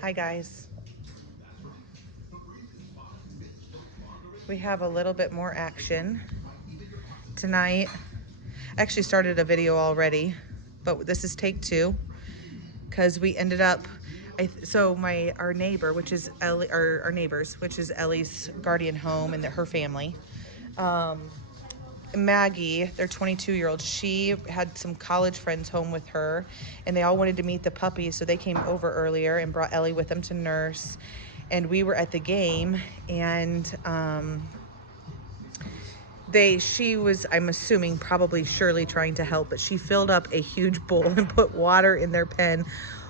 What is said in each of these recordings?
Hi guys. We have a little bit more action tonight. I actually started a video already, but this is take two because we ended up. Our neighbor, which is Ellie, our neighbors, which is Ellie's guardian home and her family. Maggie, their 22-year-old, she had some college friends home with her, and they all wanted to meet the puppies, so they came over earlier and brought Ellie with them to nurse. And we were at the game, and she was, I'm assuming, probably surely trying to help, but she filled up a huge bowl and put water in their pen.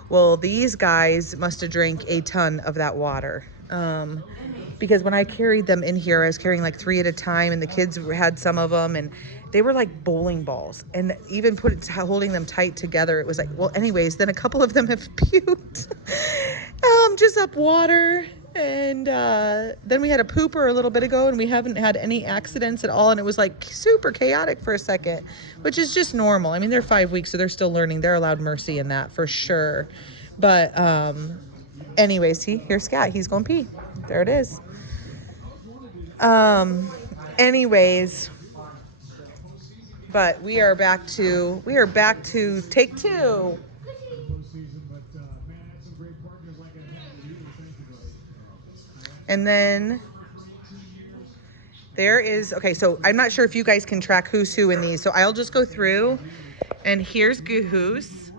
Well, these guys must have drank a ton of that water. Because when I carried them in here, I was carrying like 3 at a time, and the kids had some of them, and they were like bowling balls. And even holding them tight together, it was like, well, anyways, then a couple of them have puked, just up water. And then we had a pooper a little bit ago, and we haven't had any accidents at all. And it was like super chaotic for a second, which is just normal. I mean, they're 5 weeks, so they're still learning. They're allowed mercy in that for sure. But anyways, here's Scott. He's going pee. There it is. Anyways, but we are back to take two. And then there is, okay, so I'm not sure if you guys can track who's who in these, so I'll just go through. And here's Goose.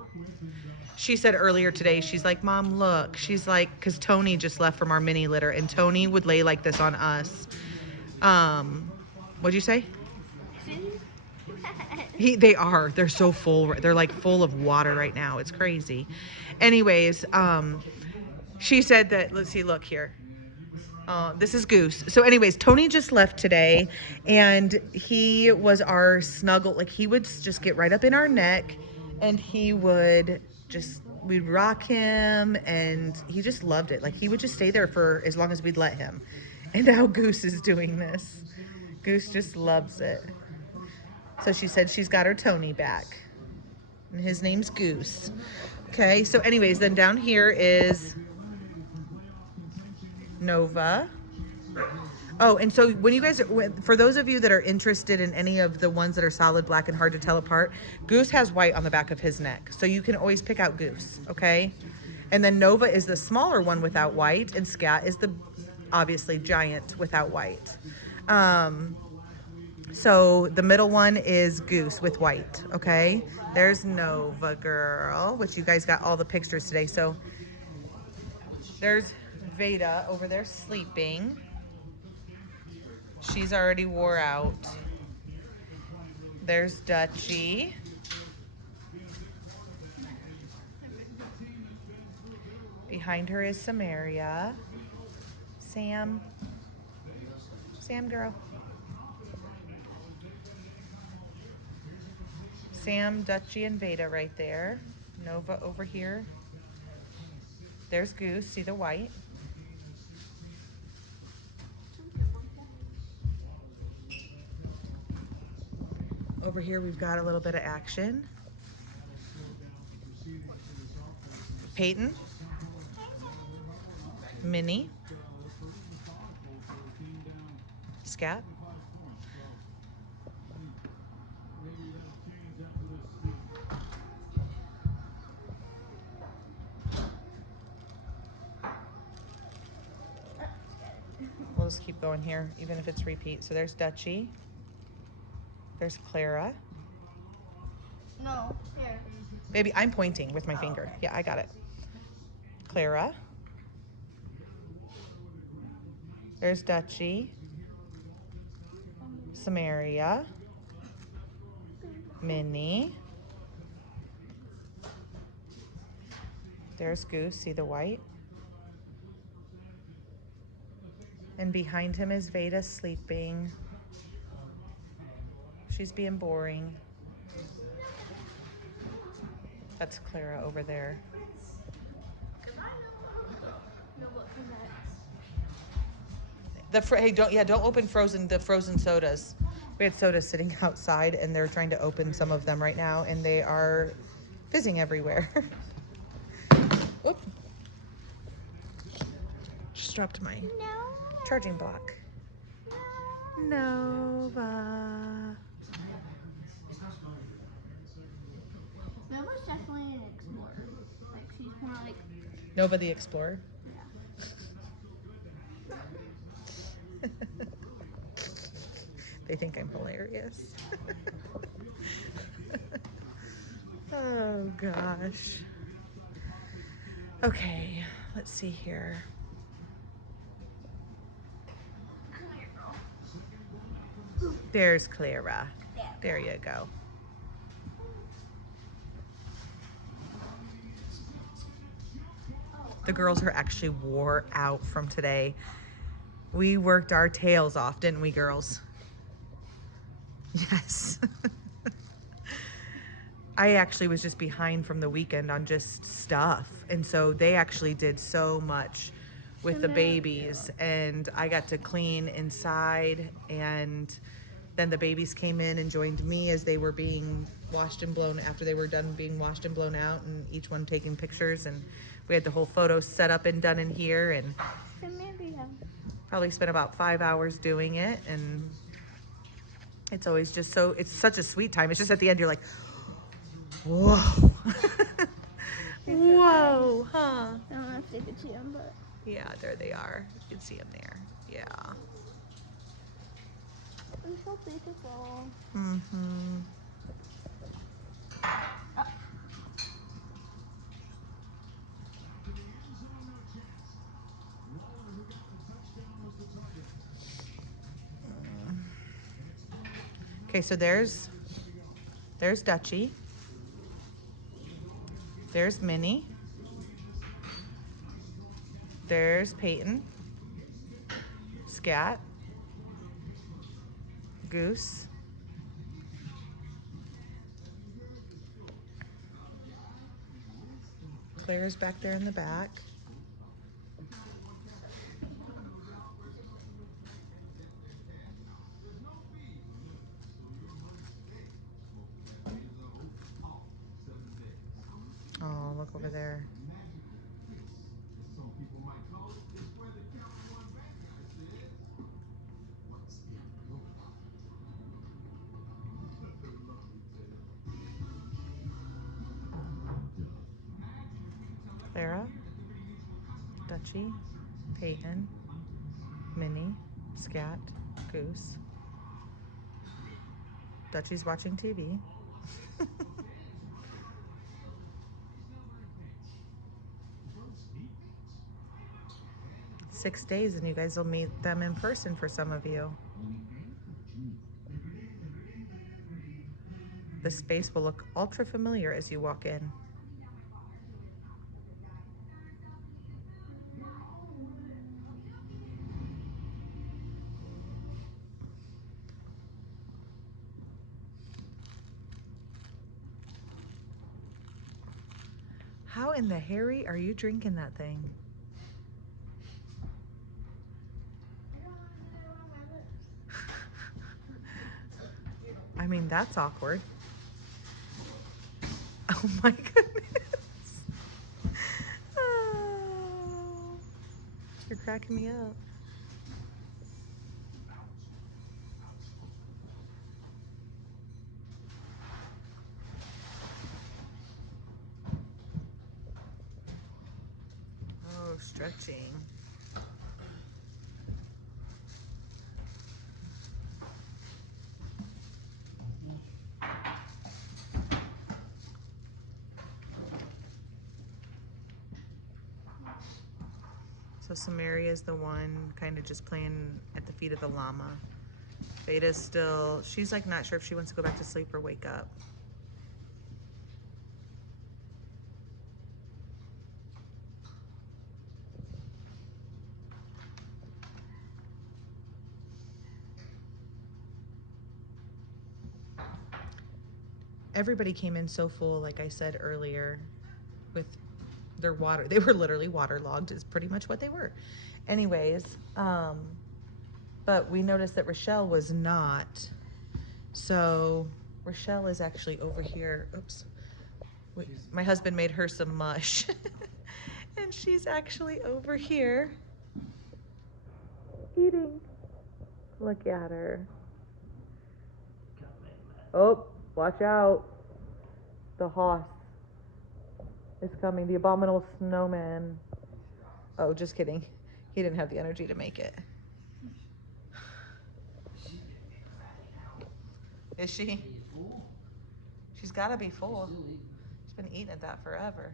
She said earlier today, she's like, Mom, look. She's like, because Tony just left from our mini litter, and Tony would lay like this on us. What'd you say? They're so full. They're like full of water right now. It's crazy. Anyways, she said that, let's see, look here. This is Goose. So anyways, Tony just left today, and he was our snuggle. Like, he would just get right up in our neck, and we'd rock him, and he just loved it. Like, he would just stay there for as long as we'd let him. And now Goose is doing this. Goose just loves it. So she said she's got her Tony back. And his name's Goose. Okay, so anyways, then down here is Nova. Oh, and so for those of you that are interested in any of the ones that are solid black and hard to tell apart, Goose has white on the back of his neck. So you can always pick out Goose, okay? And then Nova is the smaller one without white, and Scat is the obviously giant without white. So the middle one is Goose with white, okay? There's Nova girl, which you guys got all the pictures today. So there's Veda over there sleeping. She's already wore out. There's Dutchie. Behind her is Samaria. Sam girl. Sam, Dutchie, and Veda right there. Nova over here. There's Goose. See the white. Over here we've got a little bit of action. Peyton. Minnie. Scat. We'll just keep going here, even if it's repeat. So there's Dutchie. There's Clara. No, here. Baby, I'm pointing with my finger. Okay. Yeah, I got it. Clara. There's Dutchie. Samaria. Minnie. There's Goose. See the white? And behind him is Veda sleeping. She's being boring. That's Clara over there. Hey, don't open the frozen sodas. We had sodas sitting outside, and they're trying to open some of them right now, and they are fizzing everywhere. Oop. just dropped my No. charging block. Nova. Nova's definitely an explorer. Like she's more like Nova the Explorer. yeah. They think I'm hilarious. Oh gosh. Okay, let's see here. Come here, girl. There's Clara. Yeah. There you go. The girls are actually wore out from today. We worked our tails off, didn't we, girls? Yes. I actually was just behind from the weekend on just stuff. And so they actually did so much with the babies. And I got to clean inside. And then the babies came in and joined me as they were being washed and blown after they were done being washed and blown out, and each one taking pictures. And we had the whole photo set up and done in here. And probably spent about 5 hours doing it. And it's always just so, it's such a sweet time. It's just at the end, you're like, whoa. Whoa, huh? I don't know if they could see them, but Yeah, there they are. You can see them there. Yeah. they're so beautiful. Mm-hmm. Okay, so there's Dutchie. There's Minnie. There's Peyton. Scat. Goose. Claire's back there in the back. Oh, look over there. Clara, Dutchie, Peyton, Minnie, Scat, Goose. Dutchie's watching TV. 6 days and you guys will meet them in person for some of you. The space will look ultra familiar as you walk in. How in the Harry are you drinking that thing? I mean, that's awkward. Oh my goodness. Oh, you're cracking me up. Oh, stretching. So Samaria is the one kind of just playing at the feet of the llama. Beta's still, she's like not sure if she wants to go back to sleep or wake up. Everybody came in so full, like I said earlier, with their water. They were literally waterlogged is pretty much what they were. Anyways, but we noticed that Rochelle was not. So Rochelle is actually over here. Oops. My husband made her some mush. And she's actually over here eating. Look at her. Oh, watch out. The hoss is coming. The abominable snowman. Oh, just kidding. He didn't have the energy to make it. Is she? She's got to be full. She's been eating at that forever.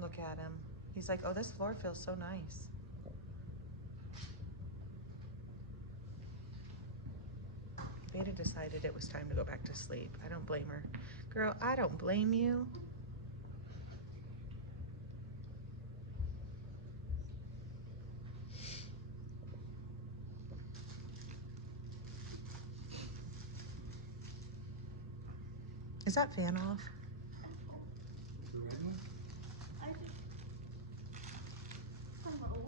Look at him. He's like, oh, this floor feels so nice. Beta decided it was time to go back to sleep. I don't blame her. Girl, I don't blame you. Is that fan off? Hello?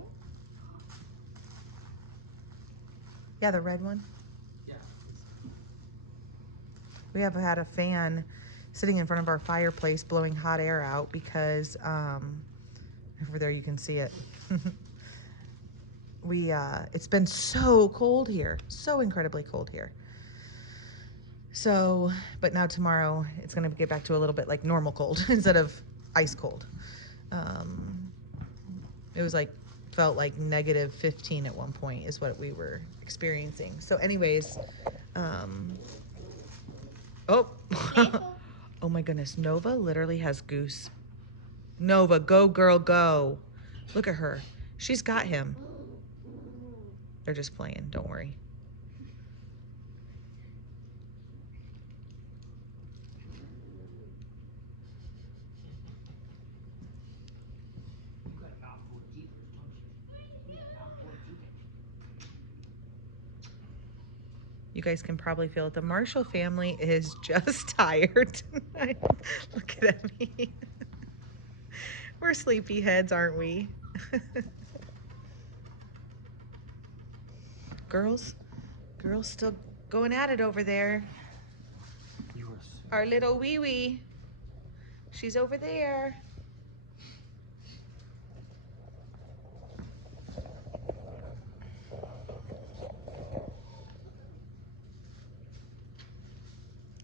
Yeah, the red one. Yeah. We have had a fan sitting in front of our fireplace blowing hot air out because over there you can see it. It's been so cold here, so incredibly cold here. So, but now tomorrow it's gonna get back to a little bit like normal cold instead of ice cold. It was like, felt like -15 at one point is what we were experiencing. So anyways, oh, oh my goodness, Nova literally has Goose. Nova, go girl, go. Look at her. She's got him. They're just playing, don't worry. You guys can probably feel it. The Marshall family is just tired tonight. Look at me. We're sleepy heads, aren't we? Girls still going at it over there. Our little wee wee. She's over there.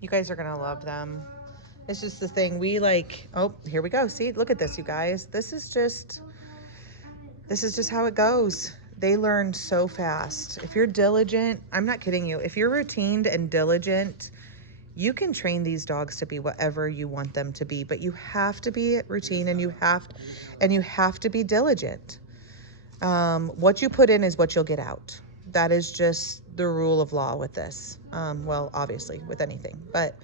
You guys are gonna love them. It's just the thing we like. Oh, here we go. See, look at this, you guys. This is just how it goes. They learn so fast. If you're diligent, I'm not kidding you. If you're routined and diligent, you can train these dogs to be whatever you want them to be, but you have to be routine and you have to be diligent. What you put in is what you'll get out. That is just the rule of law with this. Well, obviously with anything, but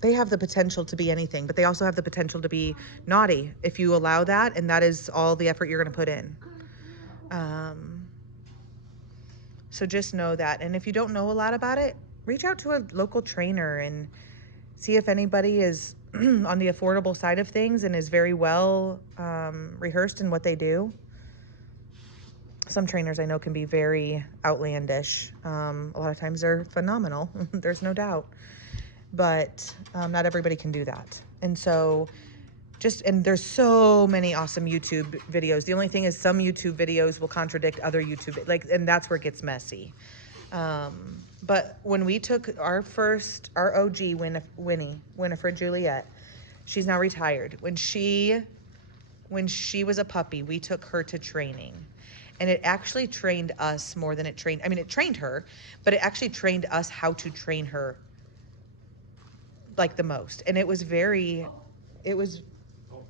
they have the potential to be anything, but they also have the potential to be naughty if you allow that, and that is all the effort you're going to put in. So just know that. And if you don't know a lot about it, reach out to a local trainer and see if anybody is on the affordable side of things and is very well rehearsed in what they do. Some trainers I know can be very outlandish. A lot of times they're phenomenal. There's no doubt. But not everybody can do that. And so and there's so many awesome YouTube videos. The only thing is some YouTube videos will contradict other YouTube, and that's where it gets messy. But when we took our OG, Winifred Juliet, she's now retired. When she was a puppy, we took her to training. And it actually trained us more than it trained her, but it actually trained us how to train her like the most. And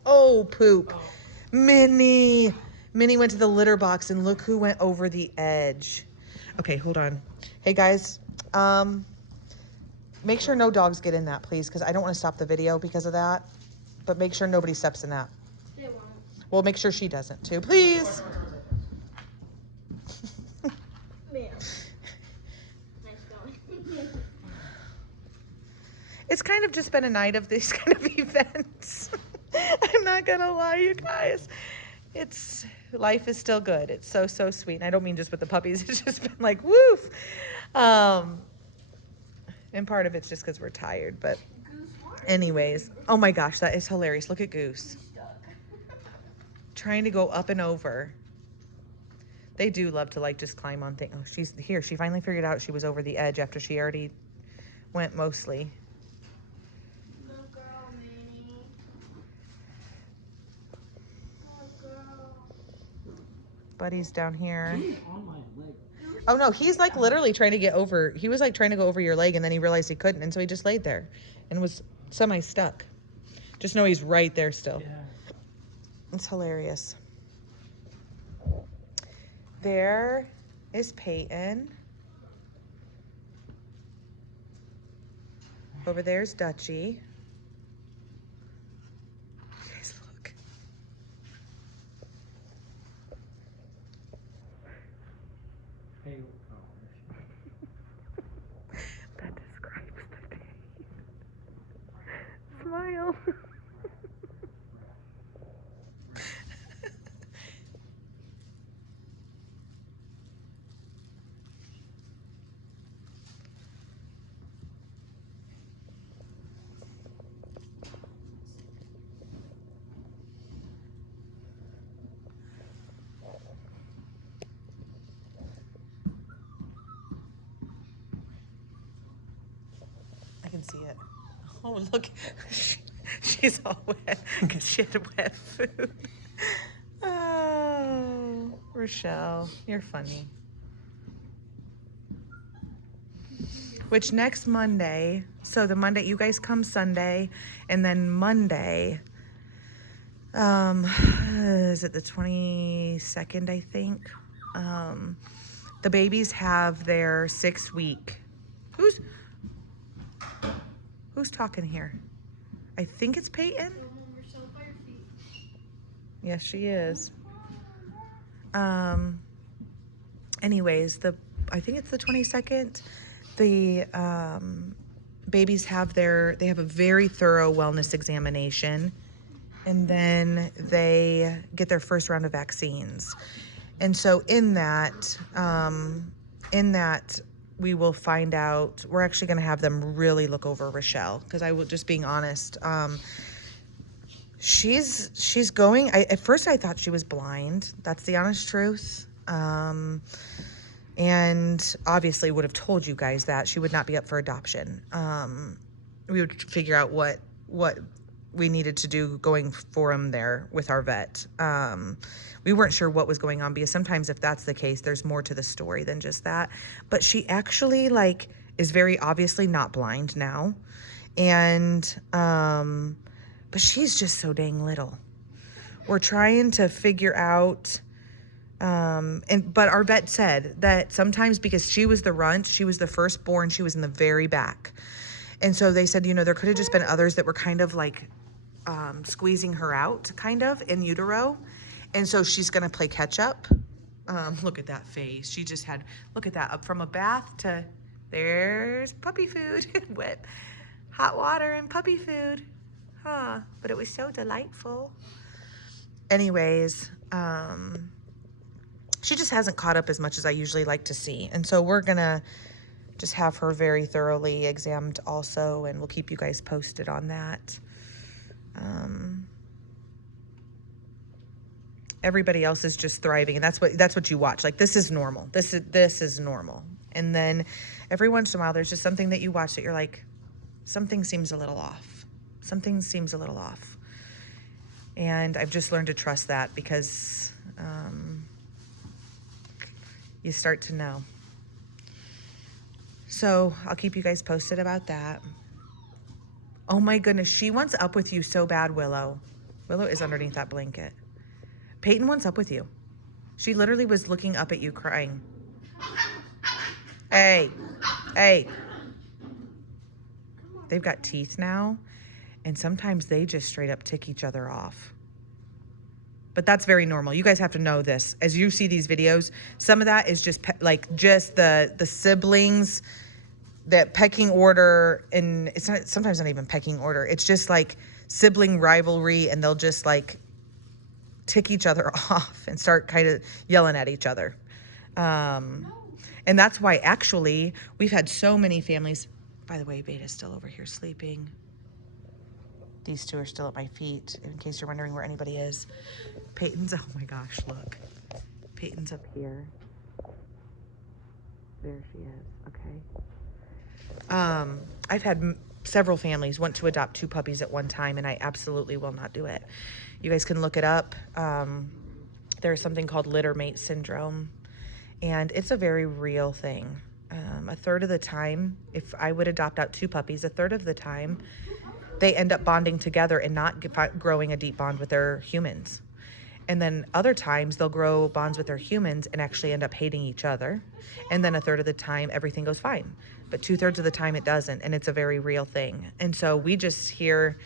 oh, poop. Minnie went to the litter box and look who went over the edge. Okay, hold on. Hey guys, make sure no dogs get in that, please, because I don't want to stop the video because of that. But make sure nobody steps in that. They won't. Well, make sure she doesn't too, please. Yeah. Nice going. It's kind of just been a night of these kind of events. I'm not gonna lie, you guys. Life is still good. It's so sweet. And I don't mean just with the puppies. It's just been like, woof. And part of it's just because we're tired. But anyways, oh my gosh, that is hilarious. Look at Goose. Trying to go up and over. They do love to like just climb on things. Oh, she's here. She finally figured out she was over the edge after she already went mostly. Good girl, Minnie. Good girl. Buddy's down here. He's on my leg. Oh no, he's like literally trying to get over. He was like trying to go over your leg and then he realized he couldn't. And so he just laid there and was semi-stuck. Just know he's right there still. Yeah. It's hilarious. There is Peyton. Over there's Dutchie. Guys, look. Hey, That describes the day. Smile. I can see it. Oh, look. She's all wet because she had wet food. Oh, Rochelle, you're funny. Which next Monday, so the Monday, you guys come Sunday, and then Monday, is it the 22nd, I think? The babies have their 6-week. Who's talking here? I think it's Peyton. Yes, she is. Anyways, I think it's the 22nd. The babies have they have a very thorough wellness examination, and then they get their first round of vaccines. And so in that we will find out, we're actually going to have them really look over Rochelle, because I will, just being honest, she's going, at first I thought she was blind. That's the honest truth. And obviously would have told you guys that she would not be up for adoption. We would figure out what we needed to do going for them there with our vet. We weren't sure what was going on, because sometimes if that's the case, there's more to the story than just that. But she actually is very obviously not blind now. And, but she's just so dang little. We're trying to figure out, but our vet said that sometimes, because she was the runt, she was the firstborn, she was in the very back. And so they said, there could have just been others that were kind of squeezing her out kind of in utero. And so she's going to play catch up. Look at that face. She just had, look at that, up from a bath to there's puppy food, wet, hot water and puppy food. Huh, but it was so delightful. Anyways, she just hasn't caught up as much as I usually like to see. And so we're going to just have her very thoroughly examined also, and we'll keep you guys posted on that. Everybody else is just thriving, and that's what you watch. This is normal. This is normal. And then every once in a while, there's just something that you watch that you're like, something seems a little off. Something seems a little off. And I've just learned to trust that, because you start to know. So I'll keep you guys posted about that. Oh my goodness, she wants up with you so bad, Willow. Willow is underneath that blanket. Peyton wants up with you. She literally was looking up at you crying. Hey. They've got teeth now, and sometimes they just straight up tick each other off. But that's very normal. You guys have to know this. As you see these videos, some of that is just just the siblings, that pecking order, and it's not, sometimes not even pecking order. It's just sibling rivalry, and they'll just tick each other off and start kind of yelling at each other. And that's why actually we've had so many families. By the way, Beta's still over here sleeping. These two are still at my feet, in case you're wondering where anybody is. Peyton's, oh my gosh, look. Peyton's up here. There she is. Okay. I've had several families want to adopt 2 puppies at one time, and I absolutely will not do it. You guys can look it up. There's something called litter mate syndrome, and it's a very real thing. A third of the time, if I would adopt out 2 puppies, a third of the time, they end up bonding together and not growing a deep bond with their humans. And then other times they'll grow bonds with their humans and actually end up hating each other. And then a third of the time, everything goes fine. But 2/3 of the time it doesn't. And it's a very real thing. And so we just here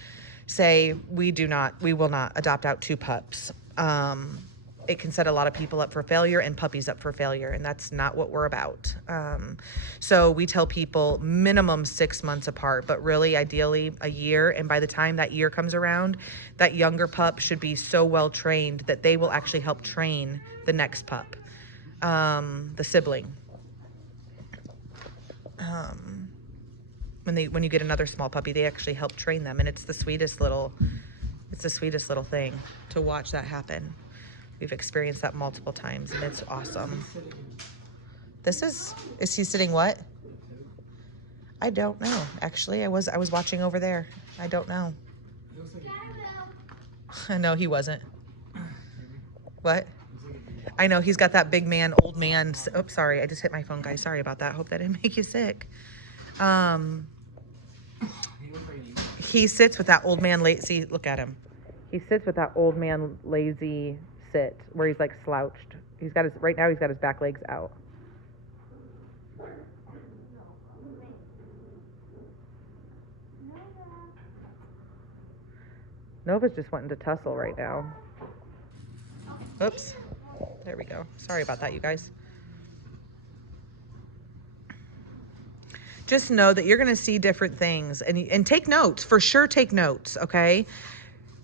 say we will not adopt out 2 pups. It can set a lot of people up for failure and puppies up for failure. And that's not what we're about. So we tell people minimum 6 months apart, but really ideally a year. And by the time that year comes around, that younger pup should be so well trained that they will actually help train the next pup, the sibling. When you get another small puppy, they actually help train them. And it's the sweetest little thing to watch that happen. We've experienced that multiple times, and it's awesome. Is he sitting what? I don't know. Actually, I was watching over there. I don't know. No, he wasn't. What? I know, he's got that big man, old man. Oops, sorry. I just hit my phone, guys. Sorry about that. Hope that didn't make you sick. He sits with that old man lazy. Look at him. He sits with that old man lazy sit where he's like slouched. Right now he's got his back legs out. Nova's just wanting to tussle right now. Oops. There we go. Sorry about that, you guys. Just know that you're going to see different things and take notes. For sure, take notes, okay?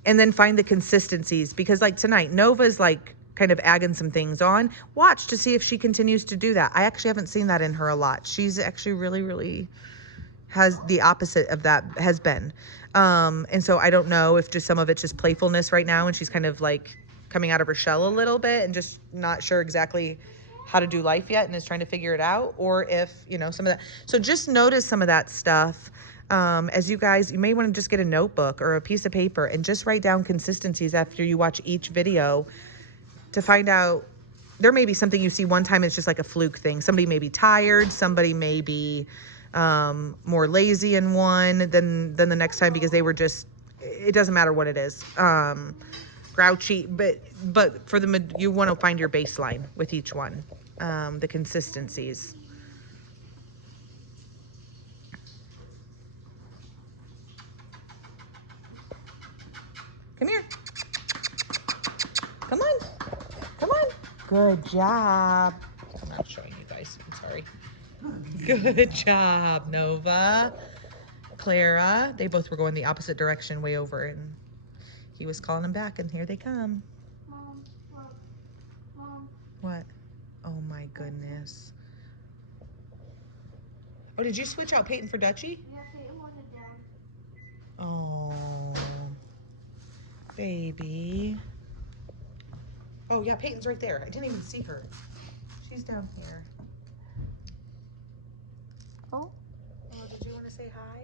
And then find the consistencies. Because like tonight, Nova's like kind of agging some things on. Watch to see if she continues to do that. I actually haven't seen that in her a lot. She's actually really, really has the opposite of that, has been. And so I don't know if just some of it's just playfulness right now and she's kind of like coming out of her shell a little bit and just not sure exactly how to do life yet and is trying to figure it out, or if, some of that. So just notice some of that stuff. As you guys, you may want to just get a notebook or a piece of paper and just write down consistencies after you watch each video to find out. There may be something you see one time, it's just like a fluke thing. Somebody may be tired, somebody may be more lazy in one than the next time because they were just, it doesn't matter what it is. Grouchy, but you want to find your baseline with each one, the consistencies. Come here. Come on. Come on. Good job. I'm not showing you guys. I'm sorry. Good job, Nova. Clara. They both were going the opposite direction way over, and he was calling them back, and here they come. Mom, look. Mom. What? Oh my goodness. Oh, did you switch out Peyton for Dutchie? Yeah, Peyton wanted down. Oh, baby. Oh yeah, Peyton's right there. I didn't even see her. She's down here. Oh? Oh, did you want to say hi?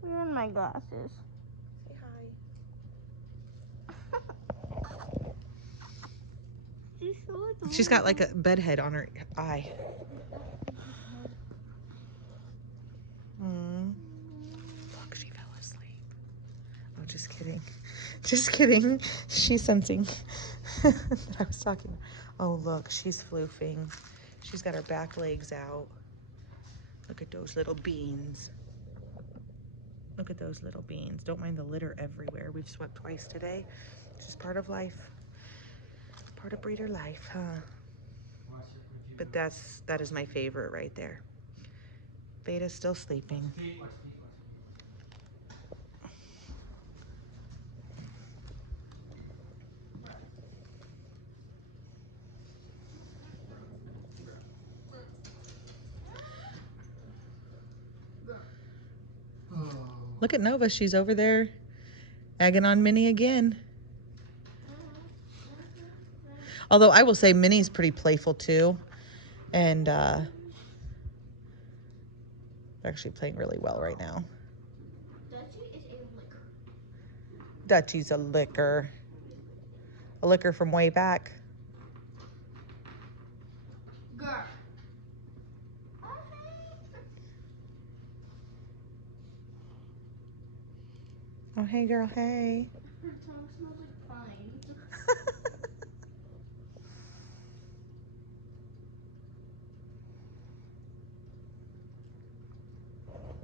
Where are my glasses? Say hi. She's got like a bed head on her eye. Look, she fell asleep. Oh, just kidding. Just kidding. She's sensing that I was talking. Oh, look, she's floofing. She's got her back legs out. Look at those little beans. Look at those little beans. Don't mind the litter everywhere. We've swept twice today. It's just part of life. Part of breeder life, huh? But that is my favorite right there. Beta's still sleeping. Look at Nova. She's over there egging on Minnie again. Although I will say Minnie's pretty playful too. And they're actually playing really well right now. Dutchie is a licker. Dutchie's a licker. A licker from way back. Girl. Oh, hey, girl, hey. Her tongue smells like pine.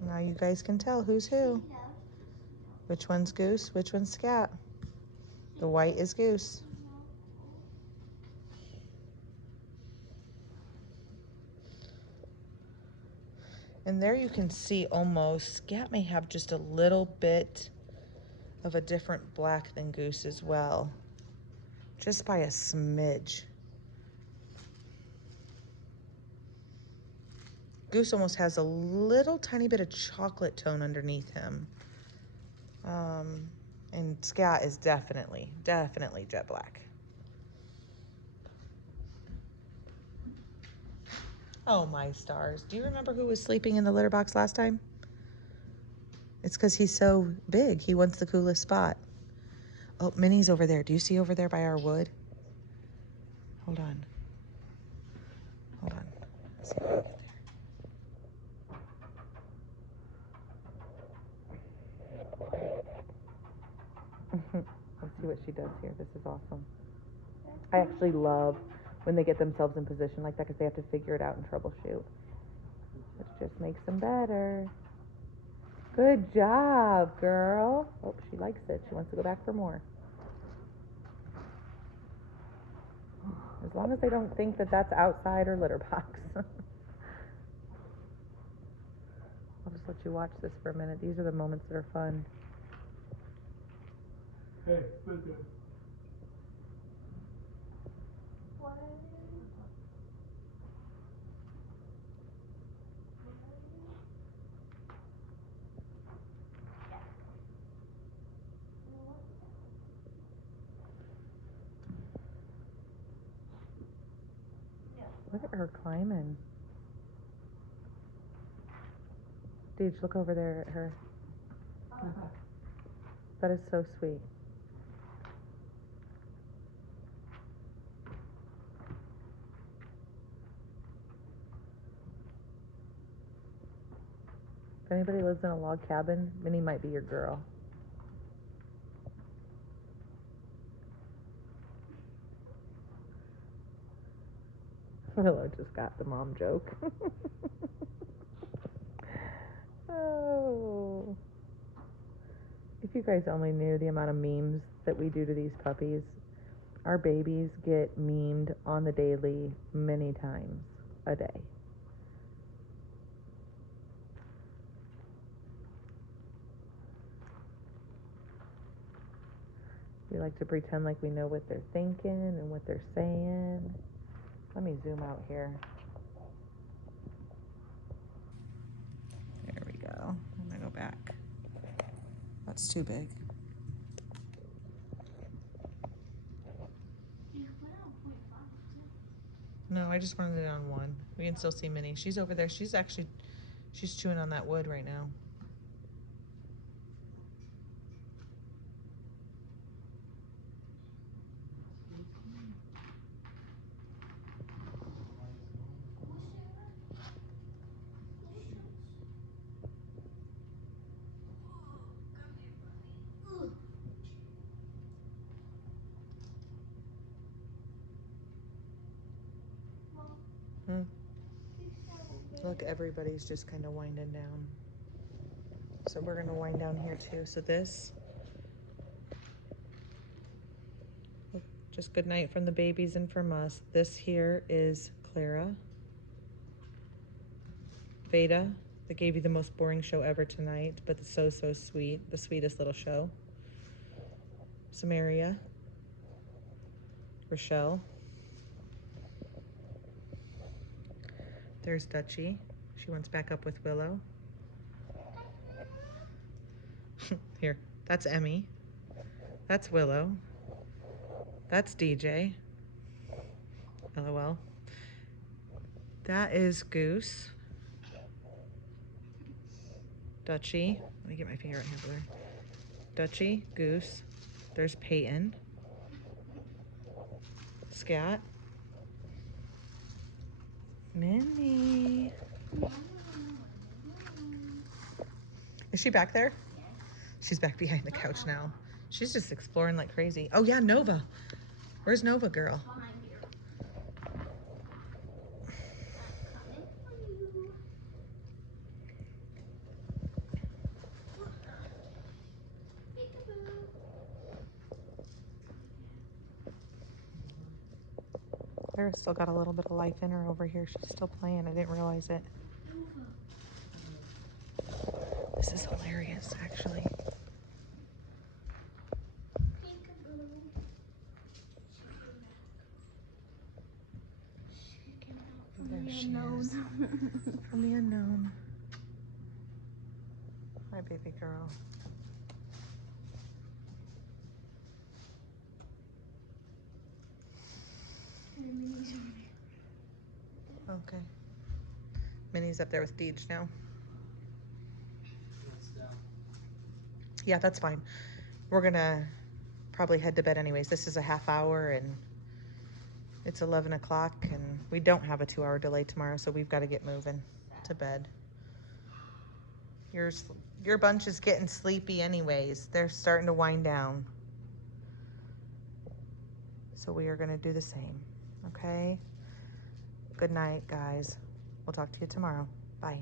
Now you guys can tell who's who. Which one's Goose, which one's Scat. The white is Goose. And there you can see almost, Scat may have just a little bit of a different black than Goose as well. Just by a smidge. Goose almost has a little tiny bit of chocolate tone underneath him. And Scat is definitely jet black. Oh my stars. Do you remember who was sleeping in the litter box last time? It's because he's so big. He wants the coolest spot. Oh, Minnie's over there. Do you see over there by our wood? Hold on. Hold on. Let's see if I can get there. Let's see what she does here. This is awesome. I actually love when they get themselves in position like that because they have to figure it out and troubleshoot. Which just makes them better. Good job, girl. Oh, she likes it. She wants to go back for more. As long as they don't think that that's outside or litter box. I'll just let you watch this for a minute. These are the moments that are fun. Hey, sit there. Look at her climbing. Deej, look over there at her. That is so sweet. If anybody lives in a log cabin, Minnie might be your girl. Willow just got the mom joke. Oh. If you guys only knew the amount of memes that we do to these puppies. Our babies get memed on the daily many times a day. We like to pretend like we know what they're thinking and what they're saying. Let me zoom out here. There we go. I'm gonna go back. That's too big. No, I just wanted it on one. We can still see Minnie. She's over there. She's chewing on that wood right now. Look, everybody's just kind of winding down. So we're going to wind down here too. So this, just good night from the babies and from us. This here is Clara. Veda, that gave you the most boring show ever tonight, but it's so, so sweet. The sweetest little show. Samaria. Rochelle. There's Dutchie. She wants back up with Willow. Here, that's Emmy. That's Willow. That's DJ. LOL. That is Goose. Dutchie. Let me get my finger out here, Blue. Dutchie, Goose. There's Peyton. Scat. Minnie. Is she back there? She's back behind the couch now. She's just exploring like crazy. Oh yeah, Nova. Where's Nova, girl? Behind here. I'm coming for you. Peekaboo. Clara's still got a little bit of life in her over here. She's still playing. I didn't realize it. This is hilarious, actually. Peekaboo. She came out from There the she unknown. is. From the unknown. Hi, baby girl. Okay. Minnie's up there with Deej now. That's down. Yeah, that's fine. We're gonna probably head to bed anyways. This is a half hour and it's 11 o'clock and we don't have a 2-hour delay tomorrow, so we've got to get moving to bed. Your bunch is getting sleepy anyways. They're starting to wind down. So we are gonna do the same, okay? Good night, guys. We'll talk to you tomorrow. Bye.